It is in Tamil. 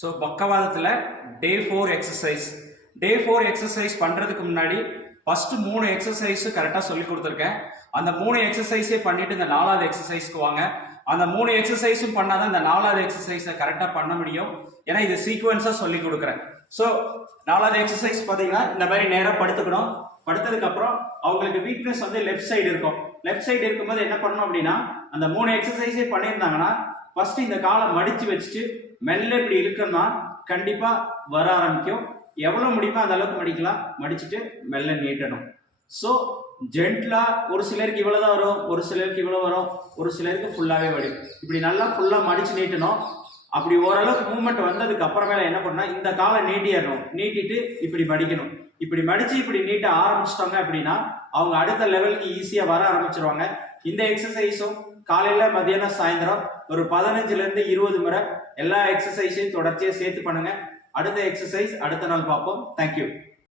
So பக்கவாதத்தில் day four exercise day four exercise பண்ணுறதுக்கு முன்னாடி ஃபஸ்ட்டு மூணு எக்ஸசைஸும் கரெக்டாக சொல்லி கொடுத்துருக்கேன். அந்த மூணு எக்ஸசைஸே பண்ணிவிட்டு இந்த நாலாவது எக்ஸசைஸ்க்கு வாங்க. அந்த மூணு எக்ஸசைஸும் பண்ணாதான் இந்த நாலாவது எக்ஸசைஸை கரெக்டாக பண்ண முடியும். ஏன்னா இது சீக்வன்ஸாக சொல்லி கொடுக்குறேன். ஸோ நாலாவது எக்ஸசைஸ் பார்த்தீங்கன்னா இந்த மாதிரி நேராக படுத்துக்கணும். படுத்ததுக்கப்புறம் அவங்களுக்கு வீக்னஸ் வந்து லெஃப்ட் சைடு இருக்கும். லெஃப்ட் சைடு இருக்கும்போது என்ன பண்ணணும் அப்படின்னா அந்த மூணு எக்ஸசைஸே பண்ணியிருந்தாங்கன்னா ஃபர்ஸ்ட் இந்த காலை மடிச்சு வச்சுட்டு மெல்ல இப்படி இழுக்கணும்னா கண்டிப்பா வர ஆரம்பிக்கும். எவ்வளவு முடியுமோ அந்த அளவுக்கு மடிக்கலாம். மடிச்சுட்டு மெல்ல நீட்டணும். ஸோ ஜென்ட்லா ஒரு சிலருக்கு இவ்வளவுதான் வரும் ஒரு சிலருக்கு இவ்வளவு வரும் ஒரு சிலருக்கு ஃபுல்லாவே வரும். இப்படி நல்லா ஃபுல்லா மடிச்சு நீட்டணும். அப்படி ஓரளவுக்கு மூவ்மெண்ட் வந்ததுக்கு அப்புறமேல என்ன பண்ணா இந்த காலை நீட்டிடணும். நீட்டிட்டு இப்படி மடிக்கணும். இப்படி மடிச்சு இப்படி நீட்ட ஆரம்பிச்சிட்டாங்க அப்படின்னா அவங்க அடுத்த லெவலுக்கு ஈஸியா வர ஆரம்பிச்சிருவாங்க. இந்த எக்ஸசைஸும் காலையில மதியானம் சாயந்தரம் ஒரு பதினஞ்சுல இருந்து இருபது முறை எல்லா எக்ஸசைஸையும் தொடர்ச்சியா சேர்த்து பண்ணுங்க. அடுத்த எக்ஸசைஸ் அடுத்த நாள் பார்ப்போம். தேங்க்யூ